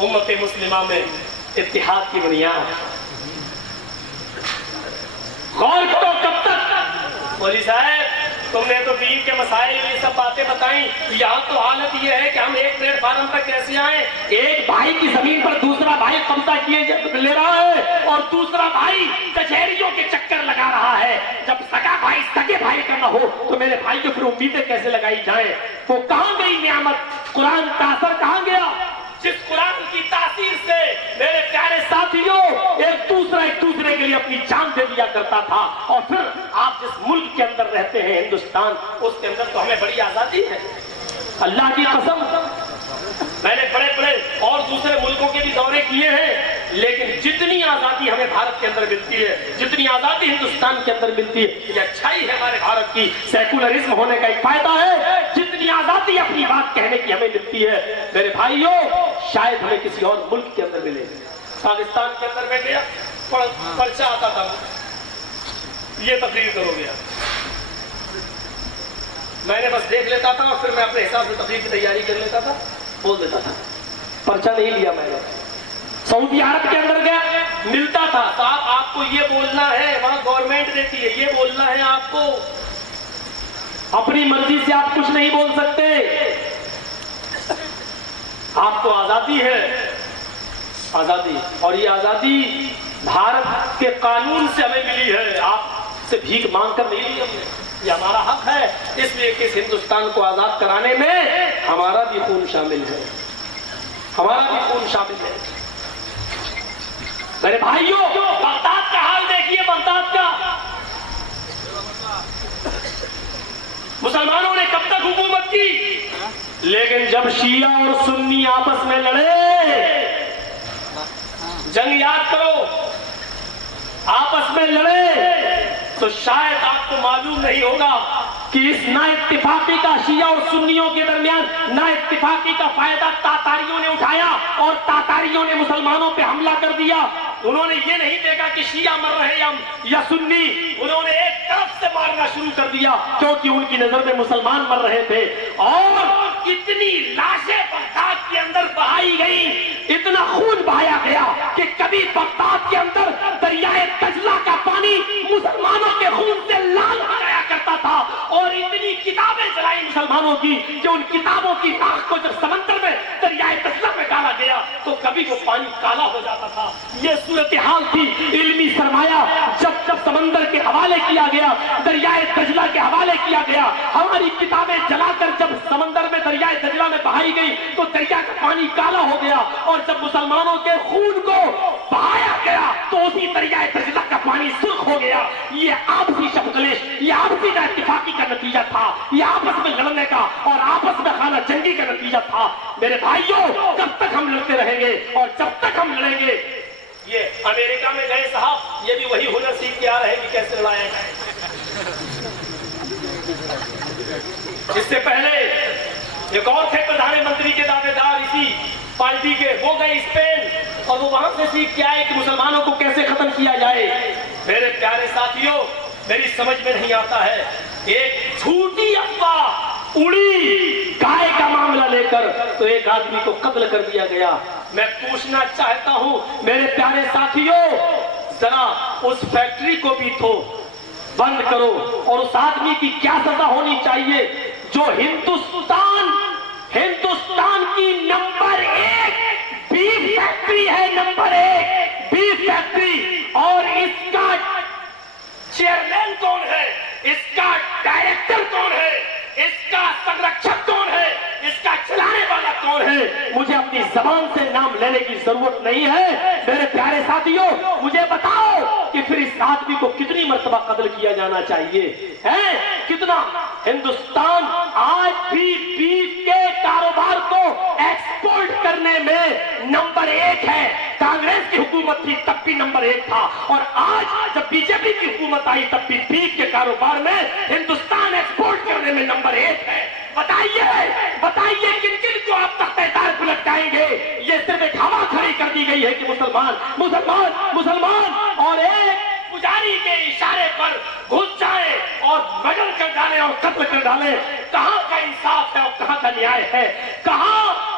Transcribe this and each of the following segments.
امت مسلمہ میں اتحاد کی بنیاد. غور کرو کب تک. مولوی صاحب تم نے تو دین کے مسائل یہ سب باتیں بتائیں, یہاں تو حالت یہ ہے کہ ہم ایک پلیٹ فارم پر کیسے آئیں. ایک بھائی کی زمین پر دوسرا بھائی قبضہ کیے لے رہا ہے اور دوسرا بھائی کچہریوں کے چکر لگا رہا ہے. جب سگا بھائی سگے بھائی کا نہ ہو تو میرے بھائی کو پھر امیدیں کیسے لگائی جائیں. وہ کہاں گئی نعمت؟ قرآن کا اثر کہاں گیا؟ جس قرآن کی تاثیر سے میرے پیارے ساتھیوں ایک دوسرے کے لیے اپنی جان دے دیا کرتا تھا. اور پھر آپ جس ملک کے اندر رہتے ہیں ہندوستان, اس کے اندر تو ہمیں بڑی آزادی ہے. اللہ کی قسم میں نے بڑے بڑے اور دوسرے ملکوں کے بھی دورے کیے ہیں, لیکن جتنی آزادی ہمیں بھارت کے اندر ملتی ہے, جتنی آزادی ہندوستان کے اندر ملتی ہے, یہ اچھائی ہے ہمارے بھارت کی. سیکولرزم ہونے کا ایک فائدہ ہے, جتنی آزادی اپنی بات کہنے کی ہمیں ملتی ہے میرے بھائیوں شاید ہمیں کسی اور ملک کے اندر ملے. پاکستان کے اندر میں گیا, پرچہ آتا تھا, یہ تقریر کرو گیا, میں نے بس دیکھ لیتا تھا اور پھر میں اپنے حساب سے تقریر کی تیاری کر لیتا تھا, بول دیتا تھا. پرچہ نہیں لیا میں نے. سعودی عرب کے اندر گیا, ملتا تھا, صاحب آپ کو یہ بولنا ہے, وہاں گورنمنٹ دیتی ہے, یہ بولنا ہے آپ کو, اپنی مرضی سے آپ کچھ نہیں بول سکتے, آپ کو آزادی ہے. آزادی, اور یہ آزادی بھارت کے قانون سے ہمیں ملی ہے, آپ سے بھیک مانگ کر نہیں لی ہم نے. یہ ہمارا حق ہے, اس لیے کہ اس ہندوستان کو آزاد کرانے میں ہمارا بھی خون شامل ہے, ہمارا بھی خون شامل ہے. میرے بھائیوں بغداد کا حال دیکھیے, بغداد کا مسلمانوں نے کب تک حکومت کی, لیکن جب شیعہ اور سنی آپس میں لڑے, جنگ یاد کرو, آپس میں لڑے, تو شاید آپ کو معلوم نہیں ہوگا کہ اس نا اتفاقی کا شیعہ اور سنیوں کے درمیان نا اتفاقی کا فائدہ تاتاریوں نے اٹھایا اور تاتاریوں نے مسلمانوں پہ حملہ کر دیا. انہوں نے یہ نہیں دیکھا کہ شیعہ مر رہے یا سنی, انہوں نے ایک طرف سے مارنا شروع کر دیا کیونکہ ان کی نظر میں مسلمان مر رہے تھے. اور کتنی لاشیں بغداد کے اندر بہائی گئی, اتنا خون بہایا گیا کہ کبھی بغداد کے اندر دریائے دجلہ کا پانی مسلمانوں کے خون سے لال ہو جایا کرتا تھا, اور اتنی کتابیں چلائی مسلمانوں کی کہ ان کتابوں کی راکھ کو جب سمندر میں دریائے دجلہ میں ڈالا گیا تو کبھی وہ پانی کالا ہو جاتا تھا. یہ صورتحال تھی. علمی سرمایہ جب سمندر کے حوالے کیا گیا, دریائے دجلہ کے حوالے کیا گیا, ہماری کتابیں جلا کر جب سمندر میں دریائے دجلہ میں بہائی گئی تو دریا کا پانی کالا ہو گیا, اور جب مسلمانوں کے خون کو بہایا گیا تو اسی دریائے دجلہ کا پانی سرخ ہو گیا. یہ آپسی شفقلش, یہ آپسی نا اتفاقی کا نتیجہ تھا, یہ آپس میں لڑنے کا اور آپس میں خانہ جنگی کا نتیجہ تھا. میرے بھائیوں کب تک ہم لڑتے رہیں گے, اور جب تک ہم لڑیں گے. یہ امریکہ میں گئے صاحب, یہ بھی وہی ہنر سیکھ کے آ رہے کہ کیسے لڑایا جائے. اس سے پہلے ایک اور تھے پردھان منتری کے دعوے دار اسی پارٹی کے, وہ گئے اسپین اور وہ وہاں سے سیکھ کے آئے کہ مسلمانوں کو کیسے ختم کیا جائے. میرے پیارے ساتھیوں میری سمجھ میں نہیں آتا ہے, ایک جھوٹی افواہ اڑی گائے کا معاملہ لے کر تو ایک آدمی کو قتل کر دیا گیا. میں پوچھنا چاہتا ہوں میرے پیارے ساتھیوں, ذرا اس فیکٹری کو بھی تو بند کرو, اور اس آدمی کی کیا سزا ہونی چاہیے جو ہندوستان کی نمبر 1 بیف فیکٹری ہے, نمبر 1 بیف فیکٹری, اور اس کا چیئرمین کون ہے, اس کا ڈائریکٹر کون ہے, اس کا سنرکشک کون ہے, اس کا چلانے والا کون ہے, مجھے اپنی زبان سے نام لینے کی ضرورت نہیں ہے. میرے پیارے ساتھیوں مجھے بتاؤ کہ پھر اس آدمی کو کتنی مرتبہ قتل کیا جانا چاہیے ہے, کتنا. ہندوستان آج بھی بیف کے کاروبار کو ایکسپورٹ کرنے میں نمبر 1 ہے. کانگریس کی حکومت تھی تب بھی نمبر 1 تھا, اور آج جب بی جے پی کی حکومت آئی تب بھی بیف کے کاروبار میں ہندوستان ایکسپورٹ کرنے میں نمبر 1 ہے. بتائیے کن کن کو آپ تختہ دار کو لٹکائیں گے. یہ صرف ایک ہوا کھڑی کر دی گئی ہے کہ مسلمان اور ایک پجاری کے اشارے پر گھس جائے اور مڈر کر ڈالے اور قتل کر ڈالے. کہاں کا انصاف ہے اور کہاں کا نیائے ہے, کہاں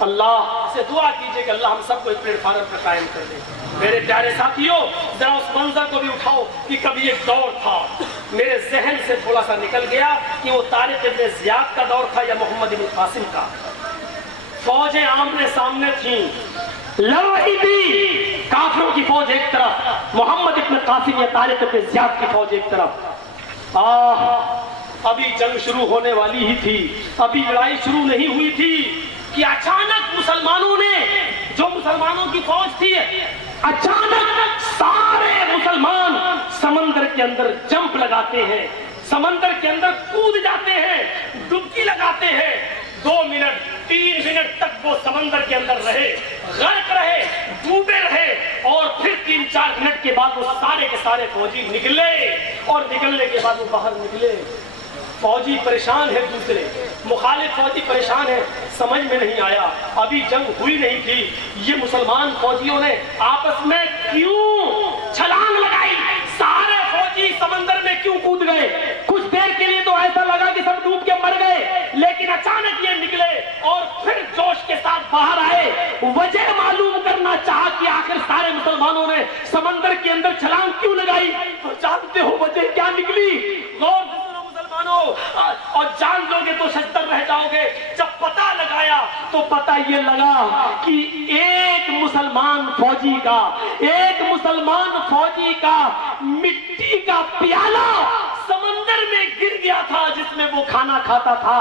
اللہ سے دعا کیجئے کہ اللہ ہم سب کو اس پلیٹ فارم پر قائم کر دے۔ میرے پیارے ساتھیوں، ذرا اس منظر کو بھی اٹھاؤ کہ کبھی ایک دور تھا، میرے ذہن سے تھوڑا سا نکل گیا کہ وہ طارق ابن زیاد کا دور تھا یا محمد بن قاسم کا۔ فوجیں آمنے سامنے تھیں، لڑ رہی تھی، کافروں کی فوج ایک طرف، محمد ابن قاسم یا طارق ابن زیاد کی فوج ایک طرف۔ ابھی جنگ شروع ہونے والی ہی تھی، ابھی لڑائی شروع نہیں ہوئی تھی کہ اچانک مسلمانوں نے، جو مسلمانوں کی فوج تھی، اچانک سارے مسلمان سمندر کے اندر جمپ لگاتے ہیں، سمندر کے اندر کود جاتے ہیں، ڈبکی لگاتے ہیں۔ 2 منٹ 3 منٹ تک وہ سمندر کے اندر رہے، غرق رہے، ڈوبے رہے، اور پھر 3-4 منٹ کے بعد وہ سارے کے سارے فوجی نکلے، اور نکلنے کے بعد وہ باہر نکلے۔ فوجی پریشان ہے، دوسرے مخالف فوجی پریشان ہے، سمجھ میں نہیں آیا، ابھی جنگ ہوئی نہیں تھی، یہ مسلمان فوجیوں نے آپس میں کیوں چھلانگ لگائی، سارے فوجی سمندر میں کیوں کود گئے؟ کچھ دیر کے لیے تو ایسا لگا کہ سب ڈوب کے مر گئے، لیکن اچانک یہ نکلے اور پھر جوش کے ساتھ باہر آئے۔ وجہ معلوم کرنا چاہا کہ آخر سارے مسلمانوں نے سمندر کے اندر چھلانگ کیوں لگائی، تو جانتے ہو وجہ کیا نکلی؟ غور اور جان لو گے تو شجر رہ جاؤ گے۔ جب پتہ لگایا تو پتہ یہ لگا کہ ایک مسلمان فوجی کا مٹی کا پیالہ سمندر میں گر گیا تھا، جس میں وہ کھانا کھاتا تھا۔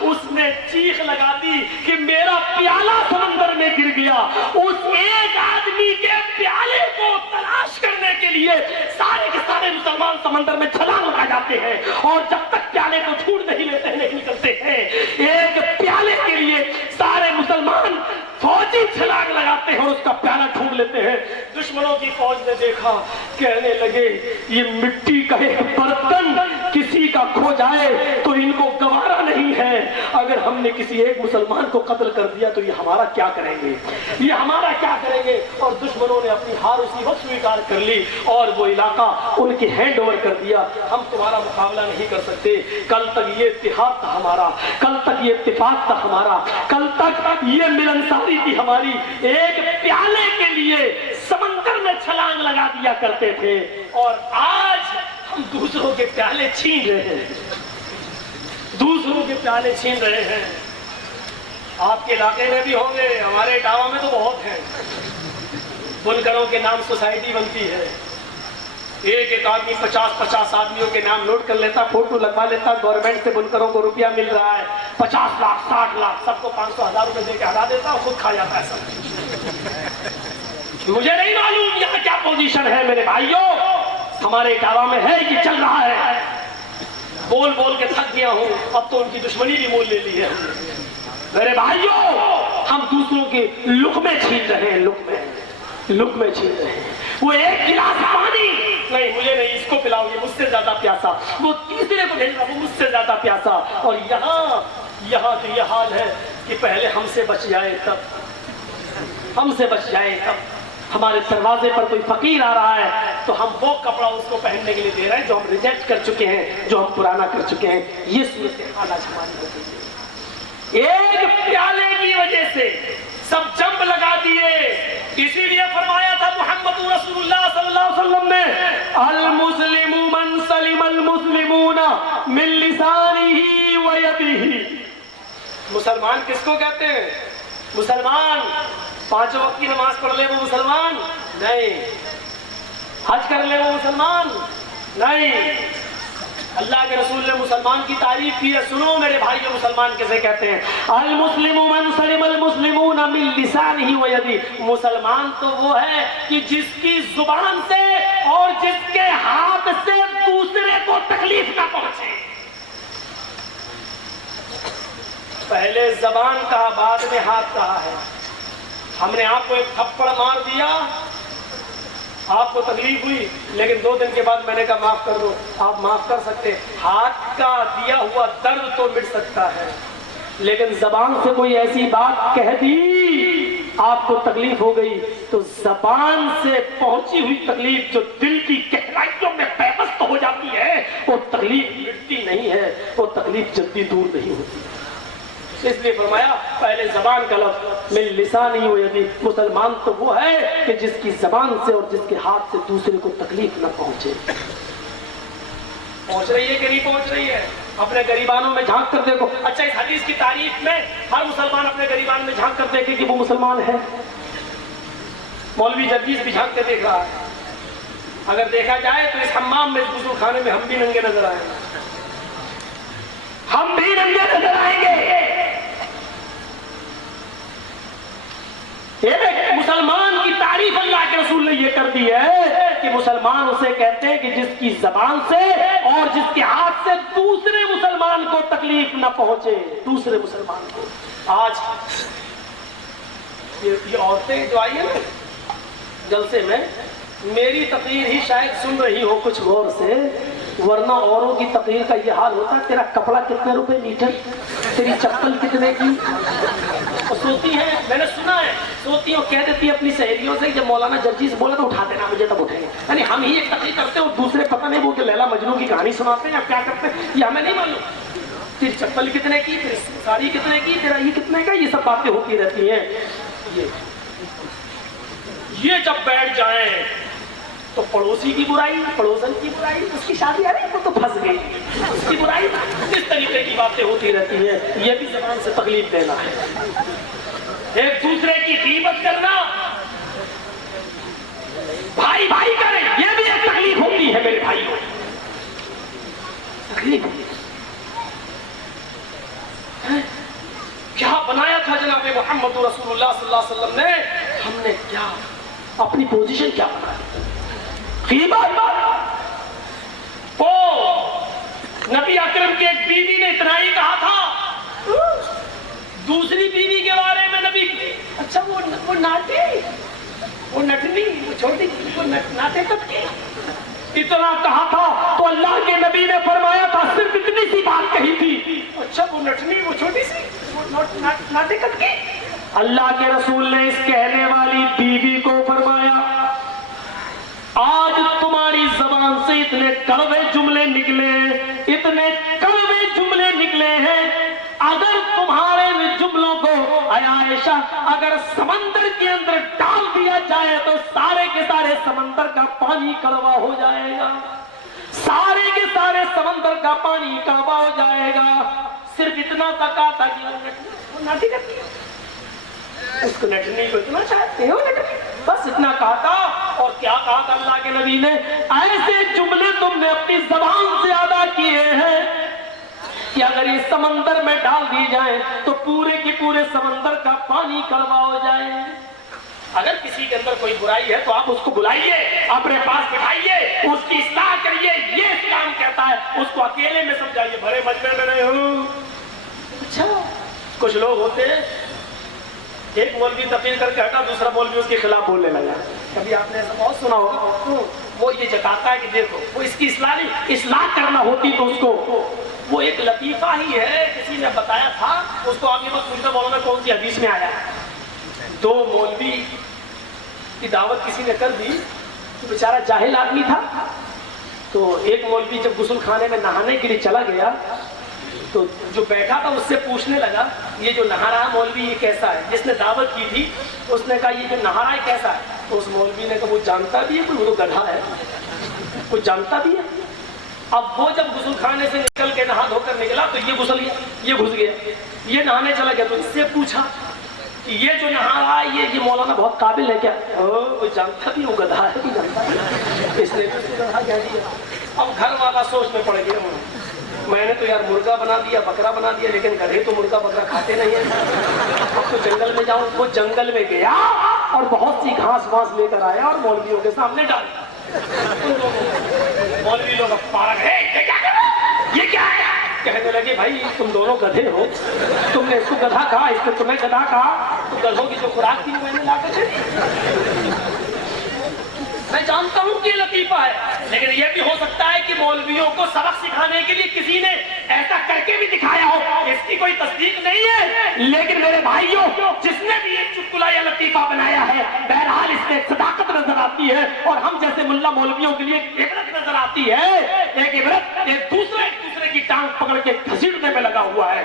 اس نے چیخ لگا دی کہ میرا پیالہ سمندر میں گر گیا۔ اس ایک آدمی کے پیالے کو تلاش کرنے کے لیے سارے کے سارے مسلمان سمندر میں چھلانگ لگا جاتے ہیں، اور جب تک پیالے کو ڈھونڈ نہیں لیتے ہیں نہیں نکلتے ہیں۔ ایک پیالے کے لیے سارے مسلمان فوجی چھلانگ لگاتے ہیں اور اس کا پیالہ ڈھونڈ لیتے ہیں۔ دشمنوں کی فوج نے دیکھا، کہنے لگے یہ مٹی کا ایک برتن کسی کا کھو جائے تو ان کو گوارا نہیں ہے، اگر ہم نے کسی ایک مسلمان کو قتل کر دیا تو یہ ہمارا کیا کریں گے، یہ ہمارا کیا کریں گے؟ اور دشمنوں نے اپنی ہار اسی وقت سویکار کر لی اور وہ علاقہ ان کے ہینڈ اوور کر دیا۔ ہم تمہارا مقابلہ نہیں کر سکتے، کل تک یہ اتحاد تھا ہمارا، کل تک یہ اتفاق تھا ہمارا، کل تک یہ ملنساری تھی ہماری، ایک پیالے کے لیے سمندر میں چھلانگ لگا دیا کرتے تھے، اور آج ہم دوسروں کے پیالے چھین رہے ہیں، دوسروں کے پیالے چھین رہے ہیں۔ آپ کے علاقے میں بھی ہوں گے، ہمارے اٹاوا میں تو بہت ہیں، بنکروں کے نام سوسائٹی بنتی ہے، ایک آدمی 50 آدمیوں کے نام نوٹ کر لیتا، فوٹو لگوا لیتا، گورنمنٹ سے بنکروں کو روپیہ مل رہا ہے 50 لاکھ 60 لاکھ، سب کو 500,000 روپے دے کے ہٹا دیتا اور خود کھا جاتا ہے سب۔ مجھے نہیں معلوم یہاں کیا پوزیشن ہے میرے بھائیوں، ہمارے اٹاوا میں ہے یہ چل رہا ہے، بول بول کے تھک گیا ہوں، اب تو ان کی دشمنی بھی مول لے لی ہے میرے بھائیوں۔ ہم دوسروں کے لقمے چھین رہے ہیں، لقمے چھین رہے ہیں۔ وہ ایک گلاس پانی نہیں، مجھے نہیں، اس کو پلاؤ، یہ مجھ سے زیادہ پیاسا، وہ تیسرے کو بھیج رہا، وہ مجھ سے زیادہ پیاسا، اور یہاں تو یہ حال ہے کہ پہلے ہم سے بچ جائے تب ہمارے دروازے پر کوئی فقیر آ رہا ہے تو ہم وہ کپڑا اس کو پہننے کے لیے دے رہے ہیں جو ہم ریجیکٹ کر چکے ہیں، جو ہم پرانا کر چکے ہیں۔ یہ صورتحال آج ہماری ہو گئی ہے، ایک پیالے کی وجہ سے سب جمپ لگا دیے۔ اسی لیے فرمایا تھا محمد رسول اللہ صلی اللہ علیہ وسلم نے، المسلم من سلم المسلمون من لسانہ و یدہ۔ مسلمان کس کو کہتے ہیں؟ مسلمان 5 وقت کی نماز پڑھ لے وہ مسلمان نہیں، حج کر لے وہ مسلمان نہیں۔ اللہ کے رسول نے مسلمان کی تعریف کی ہے، سنو میرے بھائیو مسلمان کیسے کہتے ہیں؟ المسلم من سلم المسلمون من لسانہ و یدہ۔ مسلمان تو وہ ہے کہ جس کی زبان سے اور جس کے ہاتھ سے دوسرے کو تکلیف نہ پہنچے۔ پہلے زبان کہا، بعد میں ہاتھ کہا ہے۔ ہم نے آپ کو ایک تھپڑ مار دیا، آپ کو تکلیف ہوئی، لیکن 2 دن کے بعد میں نے کہا معاف کر دو، آپ معاف کر سکتے۔ ہاتھ کا دیا ہوا درد تو مٹ سکتا ہے، لیکن زبان سے کوئی ایسی بات کہہ دی آپ کو تکلیف ہو گئی تو زبان سے پہنچی ہوئی تکلیف جو دل کی گہرائیوں میں پیوست ہو جاتی ہے وہ تکلیف مٹتی نہیں ہے، وہ تکلیف جلدی دور نہیں ہوتی۔ اس لیے فرمایا پہلے زبان کا لفظ من لسانی و یدی. مسلمان تو وہ ہے کہ جس کی زبان سے اور جس کے ہاتھ سے دوسرے کو تکلیف نہ پہنچے. پہنچ رہی ہے کہ نہیں پہنچ رہی ہے؟ اپنے غریبانوں میں جھانک کر دیکھو. اچھا اس حدیث کی تعریف میں ہر مسلمان اپنے غریبان میں جھانک کر دیکھے کہ وہ مسلمان ہے. مولوی جرجیس بھی جھانک کے دیکھ رہا ہے. اگر دیکھا جائے تو اس حمام میں اس غسل خانے میں ہم بھی ننگے نظر آئیں گے. ہم بھی ننگے نظر آئیں گے. ایک مسلمان کی تعریف اللہ کے رسول نے یہ کر دی ہے کہ مسلمان اسے کہتے ہیں کہ جس کی زبان سے اور جس کے ہاتھ سے دوسرے مسلمان کو تکلیف نہ پہنچے. دوسرے مسلمان کو. آج یہ عورتیں جو آئی ہیں نا جلسے میں, میری تقریر ہی شاید سن رہی ہو کچھ غور سے, ورنہ اوروں کی تقریر کا یہ حال ہوتا ہے تیرا کپڑا کتنے روپے میٹر, تیری چپل کتنے کی. اور سوتی ہیں, میں نے سنا ہے سوتی ہیں, کہہ دیتی ہے اپنی سہیلیوں سے جب مولانا جرجیس بولے تو اٹھا دینا مجھے تب اٹھیں گے. یعنی ہم ہی ایک تقریر کرتے ہیں اور دوسرے پتہ نہیں وہ کہ لیلا مجنوں کی کہانی سناتے ہیں یا کیا کرتے ہیں, یہ ہمیں نہیں معلوم. تیری چپل کتنے کی, تیری ساری کتنے کی, تیرا یہ کتنے کا, یہ سب باتیں ہوتی رہتی ہیں. یہ جب بیٹھ جائیں تو پڑوسی کی برائی, پڑوسن کی برائی, اس کی شادی آ رہی تو پھنس گئی, اس کی برائی, اس طریقے کی باتیں ہوتی رہتی ہیں. یہ بھی زبان سے تکلیف دینا ہے. ایک دوسرے کی غیبت کرنا, بھائی بھائی کرے, یہ بھی ایک تکلیف ہوتی ہے میرے بھائیوں. تکلیف کیا بنایا تھا جناب محمد رسول اللہ صلی اللہ علیہ وسلم نے, ہم نے کیا اپنی پوزیشن کیا بنائی. نبی اکرم کی ایک بیوی نے اتنا ہی کہا تھا, دوسری بیوی کے بارے میں نبی, اچھا وہ ناٹے, وہ نٹنی, وہ چھوٹی, وہ ناٹے تک کی, اتنا کہا تھا تو اللہ کے نبی نے فرمایا تھا صرف اتنی سی بات کہی تھی. اچھا وہ نٹنی, وہ چھوٹی سی, وہ ناٹے تک کی. اللہ کے رسول نے اس کہنے والی بیوی کو فرمایا آج تمہاری زبان سے اتنے کڑوے جملے نکلے, اتنے کڑوے جملے نکلے ہیں, اگر تمہارے جملوں کو اے عائشہ اگر سمندر کے اندر ڈال دیا جائے تو سارے کے سارے سمندر کا پانی کڑوا ہو جائے گا, سارے کے سارے سمندر کا پانی کڑوا ہو جائے گا. صرف اتنا تک آتا کہ وہ ناٹی کرتی ہے, اس کو نٹنے کو اتنا چاہتے ہو, بس اتنا کہا تھا. اور کیا کہا تھا اللہ کے نبی نے, ایسے جملے تم نے اپنی زبان سے ادا کیے ہیں کہ اگر یہ سمندر میں ڈال دی جائے تو پورے کی پورے سمندر کا پانی کڑوا ہو جائے. اگر کسی کے اندر کوئی برائی ہے تو آپ اس کو بلائیے, اپنے پاس بٹھائیے, اس کی اصلاح کریے, یہ اسلام کہتا ہے. اس کو اکیلے میں سمجھائیے, بڑے مجمع میں نہیں ہوں. اچھا کچھ لوگ ہوتے ہیں, ایک مولوی تقریر کر کے ہٹا, دوسرا مولوی اس کے خلاف بولنے لگا. کبھی آپ نے ایسا بہت سنا ہوگا. وہ یہ جتاتا ہے کہ دیکھو وہ اس کی اصلاح نہیں, اصلاح کرنا ہوتی تو اس کو, وہ ایک لطیفہ ہی ہے, کسی نے بتایا تھا اس کو. آپ یہ مت پوچھنا مولانا کون سی حدیث میں آیا ہے. 2 مولوی کی دعوت کسی نے کر دی, تو بیچارہ جاہل آدمی تھا. تو ایک مولوی جب غسل خانے میں نہانے کے لیے چلا گیا تو جو بیٹھا تھا اس سے پوچھنے لگا یہ جو نہا رہا مولوی یہ کیسا ہے. جس نے دعوت کی تھی اس نے کہا یہ جو نہا رہا ہے کیسا ہے. تو اس مولوی نے کہا وہ جانتا بھی ہے, کوئی وہ تو گدھا ہے, کوئی جانتا بھی ہے. اب وہ جب غسل خانے سے نکل کے نہا دھو کر نکلا تو یہ گھس گیا, یہ نہانے چلا گیا. تو اس سے پوچھا کہ یہ جو نہا رہا ہے یہ مولانا بہت قابل ہے کیا. وہ جانتا بھی, وہ گدھا ہے, بھی جانتا ہے, اس نے گدھا کہہ دیا. اب گھر والا سوچ میں پڑ گیا, میں نے تو یار مرغا بنا دیا, بکرا بنا دیا, لیکن گدھے تو مرغا بکرا کھاتے نہیں ہیں. اب تو جنگل میں جاؤں. وہ جنگل میں گیا اور بہت سی گھاس واس لے کر آیا اور مولویوں کے سامنے ڈال. مولوی لوگ پارک ہے, یہ کیا ہے. کہنے لگے بھائی تم دونوں گدھے ہو, تم نے اس کو گدھا کہا, اس نے تمہیں گدھا کہا, تو گدھوں کی جو خوراک تھی میں نے لا کر دی. میں جانتا ہوں کہ لطیفہ ہے, لیکن یہ بھی ہو سکتا ہے کہ مولویوں کو سبق سکھانے کے لیے کسی نے ایسا کر کے بھی دکھایا ہو. اس کی کوئی تصدیق نہیں ہے, لیکن میرے بھائیوں جس نے بھی ایک چٹکلا یا لطیفہ بنایا ہے بہرحال اس میں ایک صداقت نظر آتی ہے. اور ہم جیسے ملا مولویوں کے لیے ایک عبرت نظر آتی ہے, ایک عبرت. ایک دوسرے کی ٹانگ پکڑ کے گھسیٹنے میں لگا ہوا ہے,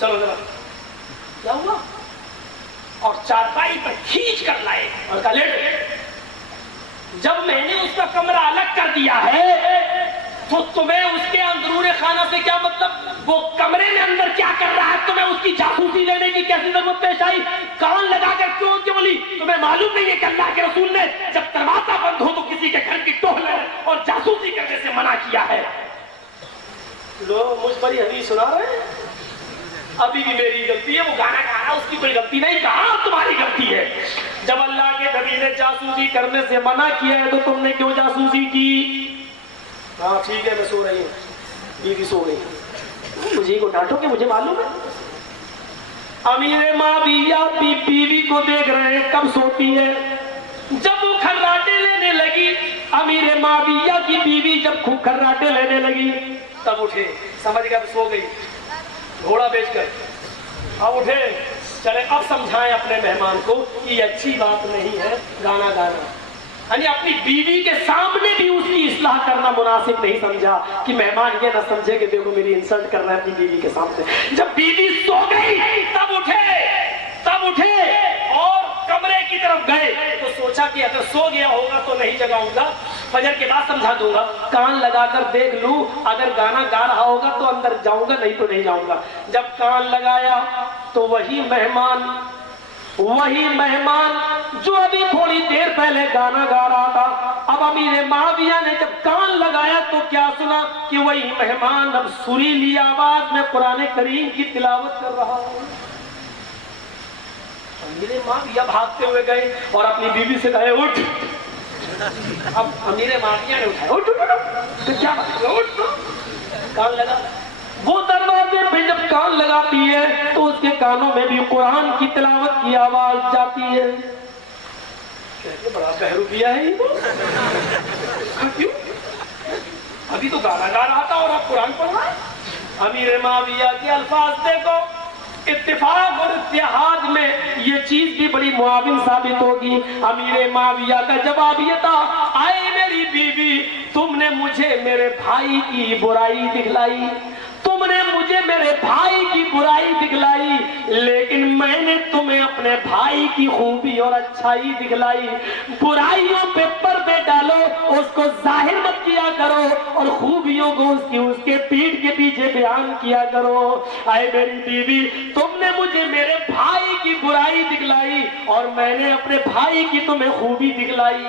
چلو ذرا کیا ہوا؟ اور چارپائی پر کھینچ کر لائے اور کہا لیٹ۔ جب میں نے اس کا کمرہ الگ کر دیا ہے تو تمہیں اس کے اندرون خانہ سے کیا مطلب؟ وہ کمرے میں اندر کیا کر رہا ہے تمہیں اس کی جاسوسی لینے کی کیسی ضرورت پیش آئی؟ کان لگا کر کیوں بولی؟ تمہیں معلوم نہیں ہے کہ اللہ کے رسول نے جب دروازہ بند ہو تو کسی کے گھر کی ٹوہ لے اور جاسوسی کرنے سے منع کیا ہے؟ لوگ مجھ پر ہی حدیث سنا رہے ہیں، ابھی بھی میری غلطی ہے، وہ گانا گا رہا اس کی کوئی غلطی نہیں، کہاں تمہاری غلطی ہے؟ جب اللہ کے نبی نے جاسوسی کرنے سے منع کیا ہے تو تم نے کیوں جاسوسی کی؟ ہاں ٹھیک ہے میں سو رہی ہوں، بیوی سو گئی، مجھے کو ڈانٹو کہ مجھے معلوم ہے؟ امیر معاویہ بیوی کو دیکھ رہے ہیں کب سوتی ہے؟ جب وہ کھراٹے لینے لگی، امیر معاویہ کی بیوی جب کھراٹے لینے لگی تب اٹھے، سمجھ گیا سو گئی، گھوڑا بیچ کر اب اٹھے، چلے اب سمجھائیں اپنے مہمان کو کہ یہ اچھی بات نہیں ہے گانا گانا، یعنی اپنی بیوی کے سامنے بھی اس کی اصلاح کرنا مناسب نہیں سمجھا کہ مہمان یہ نہ سمجھے کہ دیکھو میری انسلٹ کر رہا ہے اپنی بیوی کے سامنے۔ جب بیوی سو گئی تب اٹھے اور کمرے کی طرف گئے تو سوچا کہ اگر سو گیا ہوگا تو نہیں جگاؤں گا، فجر کے بعد سمجھا دوں گا، کان لگا کر دیکھ لوں اگر گانا گا رہا ہوگا تو اندر جاؤں گا نہیں تو نہیں جاؤں گا۔ جب کان لگایا تو وہی مہمان جو ابھی تھوڑی دیر پہلے گانا گا رہا تھا، اب امیر معاویہ نے جب کان لگایا تو کیا سنا کہ وہی مہمان اب سریلی آواز میں قرآن کریم کی تلاوت کر رہا ہے۔ امیر معاویہ بھاگتے ہوئے گئے اور اپنی بیوی سے کہے اٹھ۔ اب امیر معاویہ نے اٹھایا، اٹھ تو کیا اٹھ، کان لگا۔ وہ دروازے پہ جب کان لگاتی ہے تو اس کے کانوں میں بھی قرآن کی تلاوت کی آواز جاتی ہے۔ کہتے بڑا بہروپیہ ہے یہ، کیوں؟ ابھی تو گانا گا رہا تھا اور اب قرآن پڑھ رہا ہے۔ امیر معاویہ کے الفاظ دیکھو، اتفاق اور اتحاد میں یہ چیز بھی بڑی معاون ثابت ہوگی۔ امیر معاویہ کا جواب یہ تھا، آئے میری بیوی، تم نے مجھے میرے بھائی کی برائی دکھلائی، لیکن میں نے تمہیں اپنے بھائی کی خوبی اور اچھائی دکھلائی۔ برائیوں پہ پردے ڈالو، اس کو ظاہر مت کیا کرو، اور خوبیوں کو اس کے پیٹھ کے پیچھے بیان کیا کرو۔ اے میری بیوی، تم نے مجھے میرے بھائی کی برائی دکھلائی اور میں نے اپنے بھائی کی تمہیں خوبی دکھلائی۔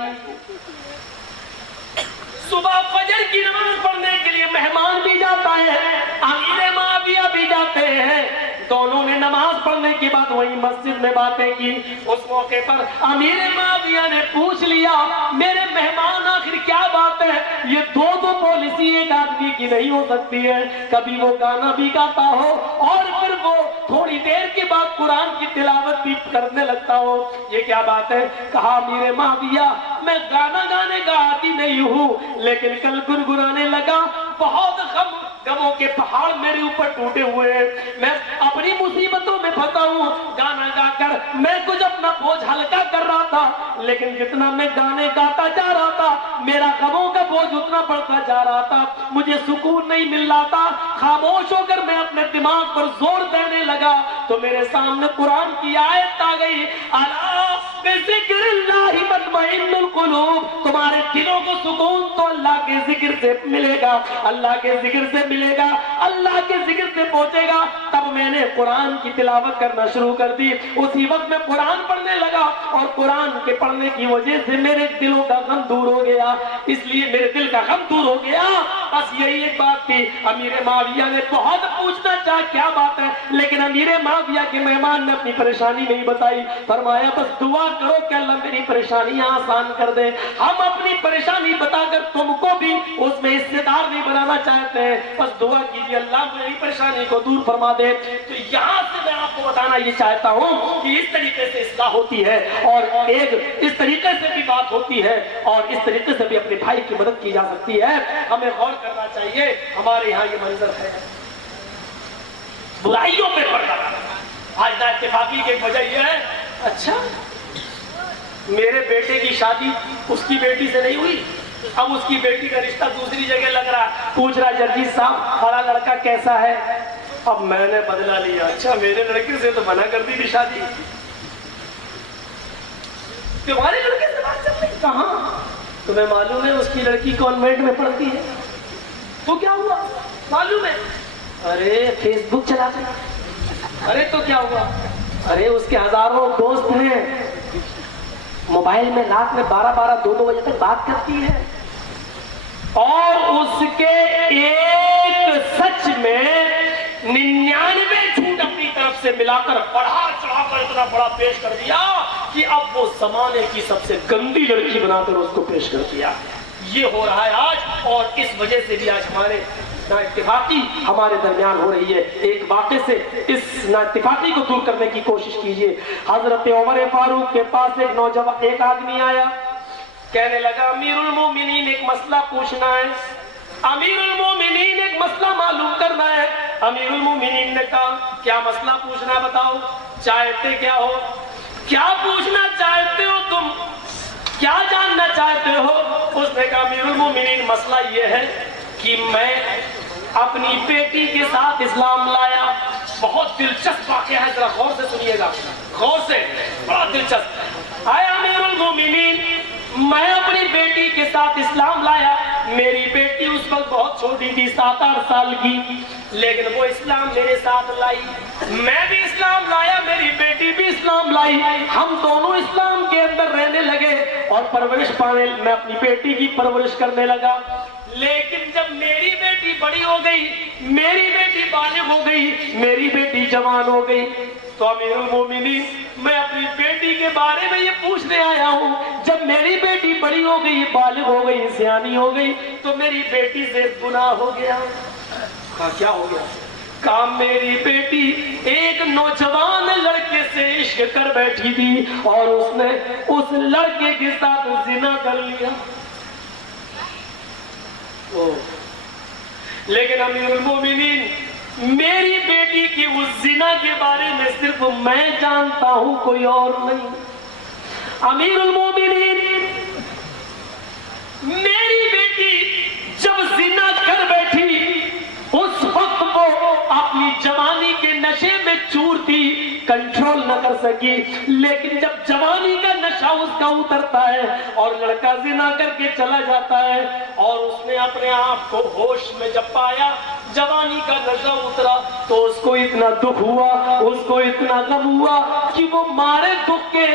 صبح فجر کی نماز پڑھنے کے لیے مہمان بھی جاتا ہے، امیر معاویہ بھی جاتے ہیں، دونوں نے نماز پڑھنے کے بعد وہی مسجد میں باتیں کی۔ اس موقع پر امیر معاویہ نے پوچھ لیا، میرے مہمان آخر کیا بات ہے؟ یہ دو پالیسی ایک آدمی کی نہیں ہو سکتی ہے، کبھی وہ گانا بھی گاتا ہو اور پھر وہ تھوڑی دیر کے بعد قرآن کی تلاوت بھی کرنے لگتا ہو، یہ کیا بات ہے؟ کہا امیر معاویہ، میں گانا گانے کا عادی نہیں ہوں، لیکن کل گنگنانے لگا، بہت غموں کے پہاڑ میرے اوپر ٹوٹے ہوئے ہیں، میں اپنی مصیبتوں میں پھنسا ہوں، گانا گا کر میں کچھ اپنا بوجھ ہلکا کر رہا تھا، لیکن جتنا میں گانے گاتا جا رہا تھا میرا غموں کا بوجھ اتنا بڑھتا جا رہا تھا، مجھے سکون نہیں مل رہا تھا۔ خاموش ہو کر میں اپنے دماغ پر زور دینے لگا تو میرے سامنے قرآن کی آیت آ گئی، الا بذکر اللہ تطمئن القلوب، تمہارے دلوں کو سکون تو اللہ کے ذکر سے ملے گا، اللہ کے ذکر سے ملے گا، اللہ کے ذکر سے پہنچے گا۔ تب میں نے قرآن کی تلاوت کرنا شروع کر دی، اسی وقت میں قرآن پڑھنے لگا اور قرآن کے پڑھنے کی وجہ سے میرے دلوں کا غم دور ہو گیا، اس لیے میرے دل کا غم دور ہو گیا۔ بس یہی ایک بات تھی۔ امیر معاویہ نے بہت پوچھنا چاہا کیا بات ہے، لیکن امیر معاویہ کے مہمان نے اپنی پریشانی نہیں بتائی، فرمایا بس دعا کرو کہ اللہ میری پریشانیاں آسان کر دے۔ ہم اپنی پریشانی بتا کر تم کو بھی اس میں حصے دار نہیں بنانا چاہتے ہیں، بس دعا کیجیے اللہ میری پریشانی کو دور فرما دے۔ تو یہاں سے میں آپ کو بتانا یہ چاہتا ہوں کہ اس طریقے سے اصلاح ہوتی ہے اور ایک اس طریقے سے بھی بات ہوتی ہے اور اس طریقے سے بھی اپنے بھائی کی مدد کی جا سکتی ہے۔ ہمیں غور کرنا چاہیے، ہمارے یہاں یہ منظر ہے برائیوں پہ پردہ۔ آج نا اتفاقی کی ایک وجہ یہ ہے، اچھا میرے بیٹے کی شادی اس کی بیٹی سے نہیں ہوئی، اب اس کی بیٹی کا رشتہ دوسری جگہ لگ رہا، پوچھ رہا جرجیت صاحب بڑا لڑکا کیسا ہے؟ اب میں نے بدلا لیا، اچھا میرے لڑکے سے تو منع کر دی تھی شادی، تمہارے لڑکے سے بات چل رہی؟ کہاں؟ تمہیں معلوم ہے اس کی لڑکی کانوینٹ میں پڑھتی ہے، تو کیا ہوا معلوم ہے؟ ارے فیس بک چلاتے، ارے تو کیا ہوا؟ ارے اس کے ہزاروں دوست ہیں، موبائل میں رات میں 12 2 بجے تک بات کرتی ہے، اور اس کے ایک سچ میں 99 جھوٹ اپنی طرف سے ملا کر بڑھا چڑھا کر اتنا بڑا پیش کر دیا کہ اب وہ زمانے کی سب سے گندی لڑکی بنا کر اس کو پیش کر دیا۔ یہ ہو رہا ہے آج، اور اس وجہ سے بھی آج ہمارے نااتفاقی ہمارے درمیان ہو رہی ہے۔ ایک واقعے سے اس نااتفاقی کو دور کرنے کی کوشش کیجیے۔ حضرت عمر فاروق کے پاس ایک آدمی آیا، کہنے لگا امیر المومنین ایک مسئلہ پوچھنا ہے، امیر المومنین ایک مسئلہ معلوم کرنا ہے۔ امیر المومنین نے کہا کیا مسئلہ پوچھنا ہے بتاؤ، چاہتے کیا ہو، کیا پوچھنا چاہتے ہو تم، کیا جاننا چاہتے ہو؟ اس نے کہا امیر المومنین مسئلہ یہ ہے کہ میں اپنی بیٹی کے ساتھ اسلام لایا۔ بہت دلچسپ واقعہ ہے، ذرا غور سے سنیے گا، غور سے، بڑا دلچسپ۔ اے امیر المومنین، میں اپنی بیٹی کے ساتھ اسلام لایا، میری بیٹی اس وقت بہت چھوٹی تھی، 7-8 سال کی، لیکن وہ اسلام میرے ساتھ لائی، میں بھی اسلام لایا، میری بیٹی بھی اسلام لائی، ہم دونوں اسلام کے اندر رہنے لگے اور پرورش پانے، میں اپنی بیٹی کی پرورش کرنے لگا۔ لیکن جب میری بیٹی بڑی ہو گئی، میری بیٹی بالغ ہو گئی، میری بیٹی جوان ہو گئی، تو امیر المومنین میں اپنی بیٹی کے بارے میں یہ پوچھنے آیا ہوں، جب میری بیٹی بڑی ہو گئی، بالغ ہو گئی، سیانی ہو گئی، تو میری بیٹی سے گناہ ہو گیا۔ کہا کیا ہو گیا؟ کہا میری بیٹی ایک نوجوان لڑکے سے عشق کر بیٹھی تھی اور اس نے اس لڑکے کے ساتھ زنا کر لیا۔ لیکن امیر المومنین میری بیٹی کی اس زنا کے بارے میں صرف میں جانتا ہوں، کوئی اور نہیں۔ امیر المومنین میری بیٹی جب زنا کر بیٹھی اس وقت وہ اپنی جوانی کے نشے میں چور تھی، کنٹرول نہ کر سکی، لیکن جب جوانی کا نشہ اس کا اترتا ہے اور لڑکا زنا کر کے چلا جاتا ہے اور اس نے اپنے آپ کو ہوش میں جب پایا، جوانی کا نشہ اترا، تو اس کو اتنا دکھ ہوا، اس کو اتنا غم ہوا کہ وہ مارے دکھ کے،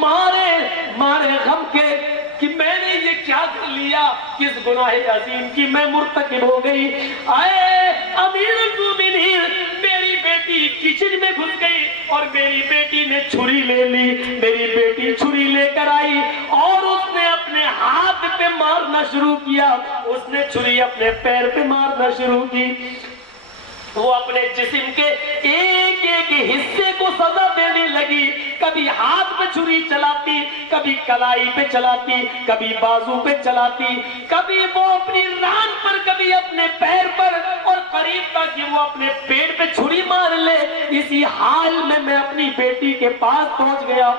مارے غم کے کہ میں نے یہ کیا کر لیا، کس گناہ عظیم کی میں مرتکب ہو گئی۔ اے امیر المومنین، میری بیٹی کچن میں گھس گئی اور میری بیٹی نے چھری لے لی، میری بیٹی چھری لے کر آئی اور اس نے اپنے ہاتھ پہ مارنا شروع کیا، اس نے چھری اپنے پیر پہ مارنا شروع کی۔ وہ اپنے جسم کے ایک ایک حصے کو سزا دینے لگی، کبھی ہاتھ پہ چھری چلاتی، کبھی کلائی پہ چلاتی، کبھی بازو پہ چلاتی، کبھی وہ اپنی ران پر، کبھی اپنے پیر پر، اور قریب تھا کہ وہ اپنے پیٹ پہ چھری مار لے۔ اسی حال میں اپنی بیٹی کے پاس پہنچ گیا،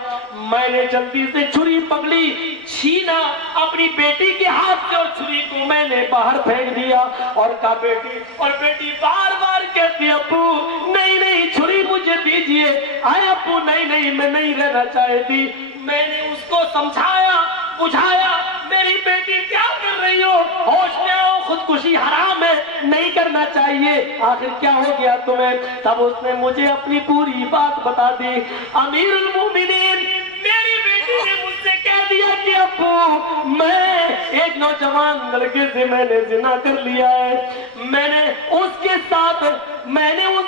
میں نے جلدی سے چھری پکڑی، چھینا اپنی بیٹی کے ہاتھ سے اور چھری کو میں نے باہر پھینک دیا اور کہا بیٹی، اور بیٹی بار بار کہتی ابو نہیں نہیں چھری مجھے دیجئے، آئے ابو نہیں میں نہیں رہنا چاہتی۔ میں نے اس کو سمجھایا بجھایا، میری بیٹی کیا کر رہی ہو، ہوش میں آؤ، خودکشی حرام ہے، نہیں کرنا چاہیے، آخر کیا ہو گیا تمہیں؟ تب اس نے مجھے اپنی پوری بات بتا دی۔ امیر المومنین میری بیٹی نے مجھ سے کہہ دیا کہ ابو میں ایک نوجوان لڑکے سے میں نے زنا کر لیا ہے، میں نے اس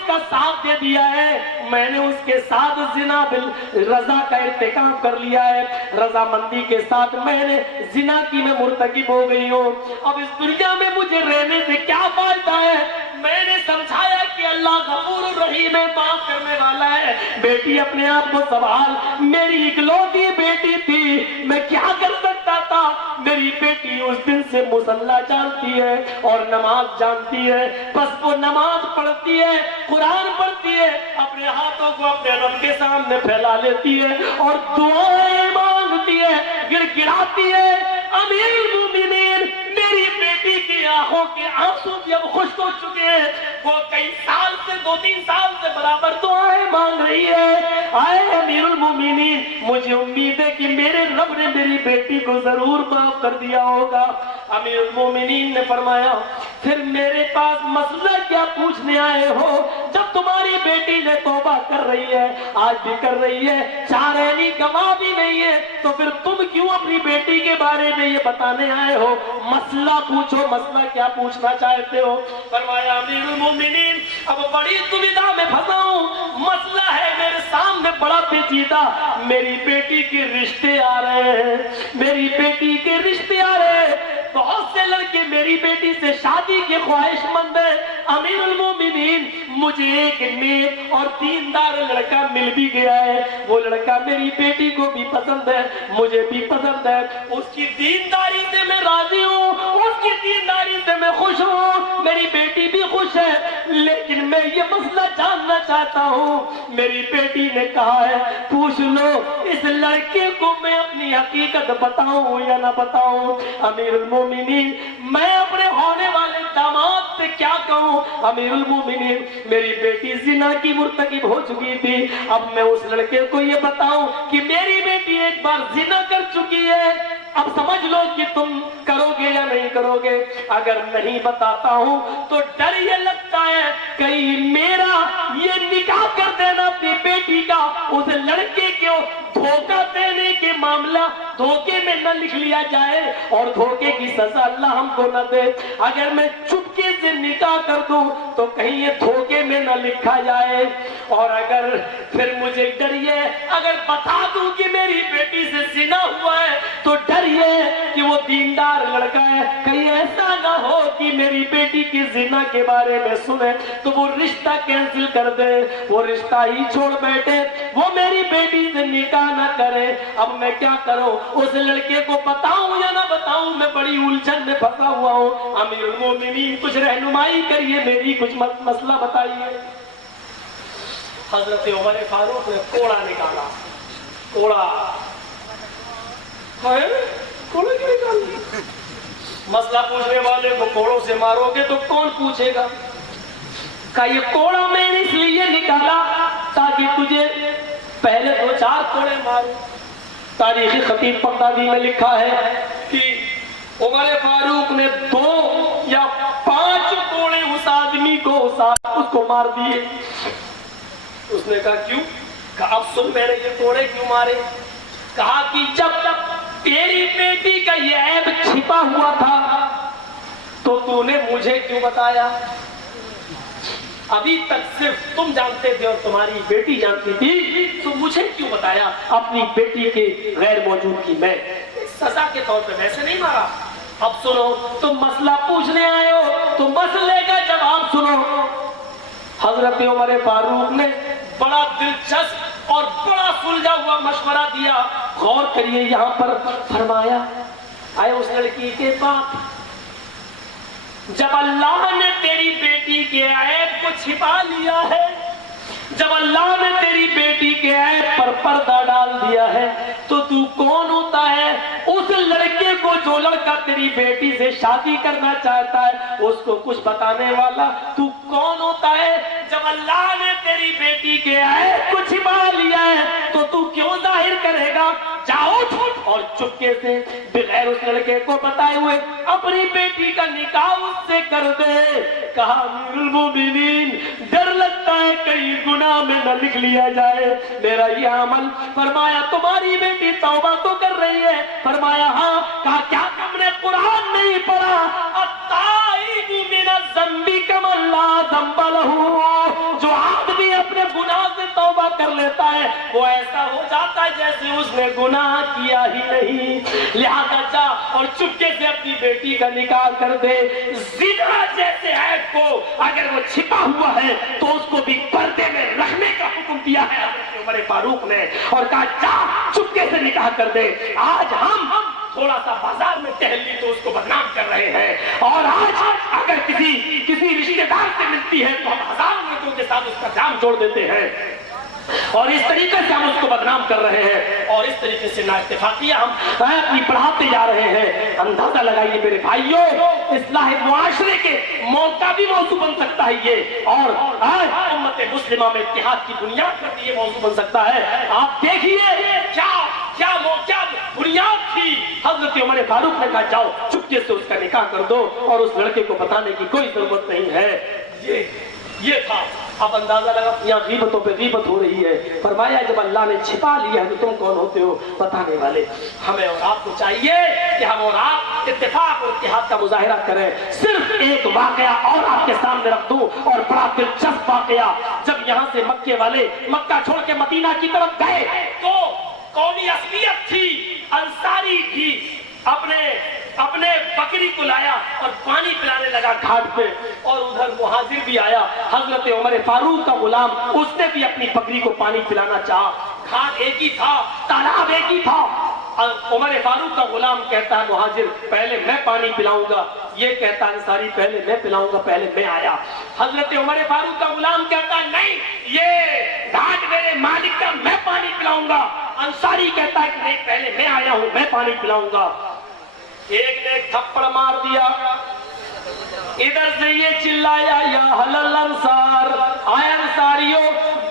کا ساتھ دے دیا ہے، میں نے اس کے ساتھ زنا بالرضا کا ارتکاب کر لیا ہے، رضامندی کے ساتھ میں نے زنا کی میں مرتکب ہو گئی ہوں، اب اس دنیا میں مجھے رہنے سے کیا فائدہ ہے؟ میں نے سمجھایا کہ اللہ غفور الرحیم ہے، معاف کرنے والا ہے، بیٹی اپنے آپ کو سنبھال، میری اکلوتی بیٹی تھی، میں کیا کر سکتا تھا؟ میری بیٹی اس دن سے مصلی جانتی ہے اور نماز جانتی ہے، بس وہ نماز پڑھتی ہے، قرآن پڑھتی ہے، اپنے ہاتھوں کو اپنے رب کے سامنے پھیلا لیتی ہے اور دعائیں مانگتی ہے، گڑ گڑاتی ہے۔ امیر المومنین میری بیٹی کی کی آنکھوں کے آنسو بھی اب خشک ہو چکے ہیں. وہ کئی سال سے 2-3 سال سے برابر دعائیں مانگ رہی ہے. آئے امیر المومنین, مجھے امید ہے کہ میرے رب نے میری بیٹی کو ضرور معاف کر دیا ہوگا. امیر المومنین نے فرمایا پھر میرے پاس مسئلہ کیا پوچھنے آئے ہو؟ جب تمہاری بیٹی نے توبہ کر رہی ہے, آج بھی کر رہی ہے, 4 عینی گواہ بھی نہیں ہے, تو پھر تم کیوں اپنی بیٹی کے بارے میں یہ بتانے آئے ہو؟ مسئلہ پوچھو, مسئلہ کیا پوچھنا چاہتے ہو؟ فرمایا امیر المومنین اب بڑی دودھا میں پھنسا ہوں. مسئلہ ہے میرے سامنے بڑا پیچیدہ. میری بیٹی کے رشتے آ رہے ہیں, میری بیٹی کے رشتے آ رہے ہیں. بہت سے لڑکے میری بیٹی سے شادی کے خواہش مند ہیں. امیر المومنین مجھے ایک نیک اور دیندار لڑکا مل بھی گیا ہے. وہ لڑکا میری بیٹی کو بھی پسند ہے, مجھے بھی پسند ہے. اس کی دینداری سے میں راضی ہوں, اس کی دینداری سے میں خوش ہوں, میری بیٹی بھی خوش ہے. لیکن میں یہ مسئلہ جاننا چاہتا ہوں, میری بیٹی نے کہا ہے پوچھ لو اس لڑکے کو میں اپنی حقیقت بتاؤں یا نہ بتاؤں. امیر المومنین میں اپنے ہونے والے داماد سے کیا کہوں؟ امیر المومنین میری بیٹی زنا کی مرتکب ہو چکی تھی, اب میں اس لڑکے کو یہ بتاؤں کہ میری بیٹی ایک بار زنا کر چکی ہے, اب سمجھ لو کہ تم کرو گے یا نہیں کرو گے. اگر نہیں بتاتا ہوں تو ڈر یہ لگتا ہے کہیں میرا یہ نکاح کر دینا اپنی بیٹی کا اس لڑکے کو دھوکہ دینے کے معاملہ دھوکے میں نہ لکھ لیا جائے اور دھوکے کی سزا اللہ ہم کو نہ دے. اگر میں چپکے سے نکاح کر دوں تو کہیں یہ دھوکے میں نہ لکھا جائے, اور اگر پھر مجھے ڈر یہ اگر بتا دوں کہ میری بیٹی سے زنا ہوا ہے تو ڈر یہ کہ وہ دیندار لڑکا ہے, کہیں ایسا نہ ہو کہ میری بیٹی کی زنا کے بارے میں سنے تو وہ رشتہ کینسل کر دے, وہ رشتہ ہی چھوڑ بیٹھے, وہ میری بیٹی سے نکاح نہ کرے. اب میں کیا کروں؟ اس لڑکے کو بتاؤں یا نہ بتاؤں؟ میں بڑی الجھن میں پھنسا ہوا ہوں. امیر المومنین کچھ رہنمائی کریے, میری کچھ مسئلہ بتائیے. حضرت عمر فاروق نے کوڑا نکالا. کوڑا کیوں نکال دی؟ مسئلہ پوچھنے والے کو کوڑوں سے مارو گے تو کون پوچھے گا؟ کہ یہ کوڑا میں نے اس لیے نکالا تاکہ تجھے پہلے 2-4 کوڑے ماروں. تاریخی خطیب بغدادی میں لکھا ہے کہ عمر فاروق نے 2 یا 5 کوڑے اس آدمی کو اس کو مار دیے. اس نے کہا کیوں؟ کہا اب سن میں نے یہ کوڑے کیوں مارے؟ کہا کہ جب تیری بیٹی کا یہ عیب چھپا ہوا تھا تو تو نے مجھے کیوں بتایا؟ ابھی تک صرف تم جانتے تھے اور تمہاری بیٹی جانتی تھی, تو مجھے کیوں بتایا اپنی بیٹی کے غیر موجودگی میں؟ سزا کے طور پہ ویسے نہیں مارا. اب سنو, تم مسئلہ پوچھنے آئے ہو تو مسئلے کا جواب سنو. حضرت عمر فاروق نے بڑا دلچسپ اور بڑا سلجھا ہوا مشورہ دیا. غور کریے یہاں پر. فرمایا آئے اس لڑکی کے باپ, جب اللہ نے تیری بیٹی کے عیب کو چھپا لیا ہے, جب اللہ نے تیری بیٹی کے عیب پر پردہ ڈال دیا ہے, تو تو کون ہوتا ہے اس لڑکے کو جو لڑکا تیری بیٹی سے شادی کرنا چاہتا ہے اس کو کچھ بتانے والا؟ تو کون ہوتا ہے جب اللہ نے تیری بیٹی کے عیب کو چھپا لیا ہے تو تو کیوں ظاہر کرے گا؟ جاؤ اور چپکے سے بغیر اس لڑکے کو بتائے ہوئے اپنی بیٹی کا نکاح اس سے کر دے. کہا امیر المومنین ڈر لگتا ہے کہیں گناہ میں نہ لکھ لیا جائے میرا یہ عمل. فرمایا تمہاری بیٹی توبہ تو کر رہی ہے؟ فرمایا ہاں. کہا کیا تم نے قرآن نہیں پڑھا؟ التائب من الذنب کمن لا ذنب لہ, جو آدمی اپنے گناہ سے توبہ کر لیتا ہے وہ ایسا ہو جاتا ہے جیسے اس نے گناہ کیا ہی نہیں. لہذا جا اور چپکے سے اپنی بیٹی کا نکاح کر دے. زنا جیسے عیب کو اگر وہ چھپا ہوا ہے تو اس کو بھی پردے میں رکھنے کا حکم دیا ہے حضرت عمر فاروق نے, اور کہا جا چپکے سے نکاح کر دے. آج ہم تھوڑا سا بازار میں ٹہل لی تو اس کو بدنام کر رہے ہیں, اور آج اگر کسی رشتے دار سے ملتی ہے تو ہم 1000 لڑکوں کے ساتھ اس کا جام جوڑ دیتے ہیں. اور اس طریقے سے ہم اس کو بدنام کر رہے ہیں اور اس طریقے سے نا اتفاقیہ ہم اپنی بڑھاتے جا رہے ہیں. اندازہ لگائیے میرے بھائیوں, اصلاح معاشرے کے موقع بھی موضوع بن سکتا ہے یہ, اور امت مسلمہ میں اتحاد کی بنیاد پر بھی یہ موضوع بن سکتا ہے. آپ دیکھیے کیا بنیاد تھی. حضرت عمر فاروق نے کہا جاؤ چپکے سے اس کا نکاح کر دو اور اس لڑکے کو بتانے کی کوئی ضرورت نہیں ہے. یہ تھا. اب اندازہ لگا یہاں غیبتوں پہ غیبت ہو رہی ہے. فرمایا جب اللہ نے چھپا لیا ہے تو تم کون ہوتے ہو بتانے والے. ہمیں اور آپ کو چاہیے کہ ہم اور آپ اتفاق اور اتحاد کا مظاہرہ کریں. صرف ایک واقعہ اور آپ کے سامنے رکھ دوں, اور بڑا دلچسپ واقعہ. جب یہاں سے مکے والے مکہ چھوڑ کے مدینہ کی طرف گئے تو قومی عصبیت تھی, انصاری تھی, اپنے بکری کو لایا اور پانی پلانے لگا گھاٹ پہ, اور ادھر مہاجر بھی آیا. حضرت عمر فاروق کا غلام, اس نے بھی اپنی بکری کو پانی پلانا چاہا. گھاٹ ایک ہی تھا, تالاب ایک ہی تھا. عمر فاروق کا غلام کہتا ہے مہاجر پہلے میں پانی پلاؤں گا, یہ کہتا ہے انصاری پہلے میں پلاؤں گا, پہلے میں آیا. حضرت عمر فاروق کا غلام کہتا ہے نہیں, یہ گھاٹ میرے مالک کا, میں پانی پلاؤں گا. انصاری کہتا ہے کہ نہیں پہلے میں آیا ہوں, میں پانی پلاؤں گا. ایک نے ایک تھپڑ مار دیا, ادھر سے یہ چلایا یا حلال انصار, آئے انصاریوں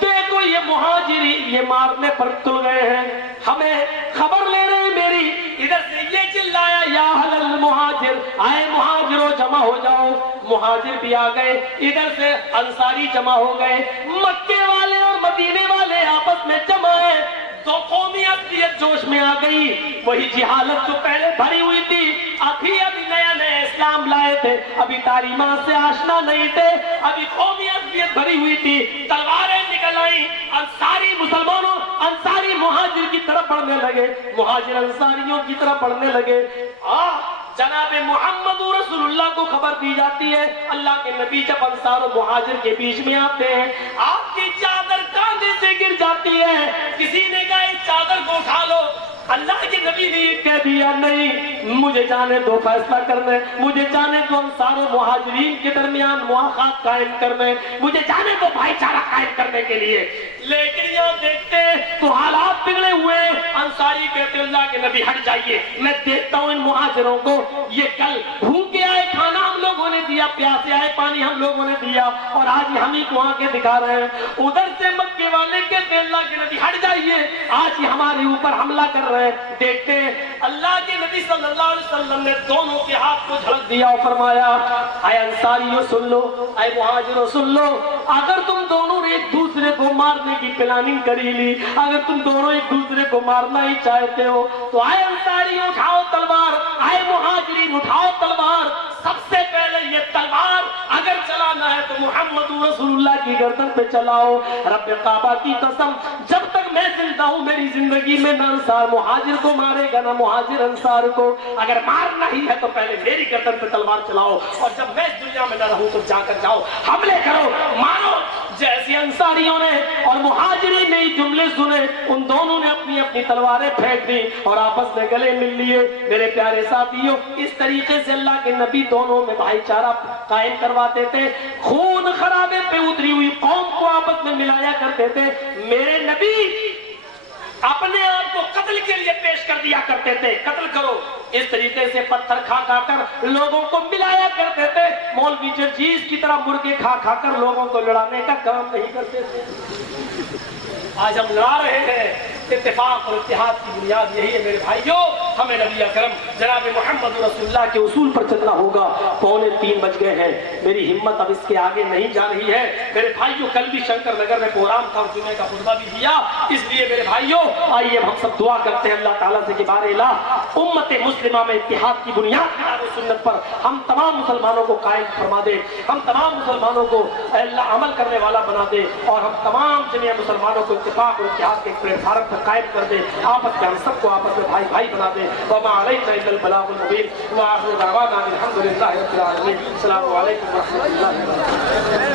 دیکھو یہ مہاجری یہ مارنے پر تل گئے ہیں, ہمیں خبر لے رہے ہیں میری. ادھر سے یہ چلایا یا حلال مہاجر, آئے مہاجروں جمع ہو جاؤ. مہاجر بھی آ گئے, ادھر سے انصاری جمع ہو گئے. مکے والے اور مدینے والے آپس میں جمع ہیں. تو قومی عصبیت جوش میں آ گئی. وہی جہالت جو پہلے بھری ہوئی تھی, ابھی نئے اسلام لائے تھے, ابھی تعلیمات سے آشنا نہیں تھے, ابھی قومی عصبیت بھری ہوئی تھی. تلواریں نکل آئیں, انصاری مسلمانوں انصاری مہاجر کی طرف بڑھنے لگے, مہاجر انصاریوں کی طرف بڑھنے لگے. جناب محمد رسول اللہ کو خبر دی جاتی ہے, اللہ کے نبی جب انصار و مہاجر کے بیچ میں آتے ہیں, آپ کی چادر کاندھے سے گر جاتی ہے. کسی نے کہا اس چادر کو اٹھا لو, اللہ کے نبی نے یہ کہہ دیا نہیں, مجھے جانے دو فیصلہ کرنے, مجھے جانے دو انصار و مہاجرین کے درمیان مواخات قائم کرنے, مجھے جانے دو بھائی چارہ قائم کرنے کے لیے. لیکن یہاں دیکھتے تو حالات بگڑے ہوئے. انصاری کہتے اللہ کے نبی ہٹ جائیے, میں دیکھتا ہوں ان مہاجروں کو, یہ کل بھوکے آئے کھانا ہم لوگوں نے دیا, پیاسے آئے پانی ہم لوگوں نے دیا, اور آج ہم ہی کو آ کے دکھا رہے ہیں. ادھر سے مکے والے کہتے اللہ کے نبی ہٹ جائیے, آج یہ ہمارے اوپر حملہ کر رہے ہیں. دیکھتے ہیں اللہ کے نبی صلی اللہ علیہ وسلم نے دونوں کے ہاتھ کو جھڑک دیا اور فرمایا اے انصاریوں سن لو, اے مہاجروں سن لو, اگر تم دونوں نے ایک دوسرے کو مارنے کی پلاننگ کری لی, اگر تم دونوں ایک دوسرے کو مارنا ہی چاہتے ہو تو اے انصاریوں اٹھاؤ تلوار, اے مہاجرین اٹھاؤ تلوار. سب سے پہلے یہ تلوار اگر چلانا ہے تو محمد رسول اللہ کی گردن پہ چلاؤ. رب کعبہ کی قسم جب تک میں زندہ ہوں میری زندگی میں نہ انصار مہاجر کو مارے گا نہ مہاجر انصار کو. اگر مارنا ہی ہے تو پہلے میری گردن پہ تلوار چلاؤ, اور جب میں اس دنیا میں نہ رہوں تو جا کر جاؤ حملے کرو, مارو. جیسے انصاریوں نے اور مہاجرین نے جملے سنے, ان دونوں نے اپنی اپنی تلواریں پھینک دی اور آپس میں گلے مل لیے. میرے پیارے ساتھیوں, اس طریقے سے اللہ کے نبی دونوں میں بھائی چارہ قائم کرواتے تھے. خون خرابے پہ اتری ہوئی قوم کو آپس میں ملایا کرتے تھے. میرے نبی اپنے آپ کو قتل کے لیے پیش کر دیا کرتے تھے, قتل کرو. اس طریقے سے پتھر کھا کھا کر لوگوں کو ملایا کرتے تھے. مولوی جرجیز کی طرح مرغے کھا کھا کر لوگوں کو لڑانے کا کام نہیں کرتے تھے. آج ہم لڑا رہے ہیں. اتفاق اور اتحاد کی بنیاد یہی ہے میرے بھائیوں. ہمیں نبی اکرم جناب محمد رسول اللہ کے اصول پر چلنا ہوگا. 2:45 بج گئے ہیں, میری ہمت اب اس کے آگے نہیں جا رہی ہے. میرے بھائیوں کل بھی شنکر نگر میں پروگرام تھا, جمعے کا خطبہ بھی دیا. اس لیے میرے بھائیوں آئیے ہم سب دعا کرتے ہیں اللہ تعالیٰ سے کہ بار الہ امت مسلمہ میں اتحاد کی بنیاد کتاب و سنت پر ہم تمام مسلمانوں کو قائم فرما دے, ہم تمام مسلمانوں کو اللہ عمل کرنے والا بنا دے, اور ہم تمام جميع مسلمانوں کو اتفاق اور اتحاد کے پلیٹ فارم پر قائم کر دے. آپس میں ہم سب کو آپس میں بھائی بھائی بنا دے. وما علینا الا البلاغ المبین. وآخر دعوانا الحمد للہ رب العالمین. السلام علیکم ورحمۃ اللہ وبرکاتہ.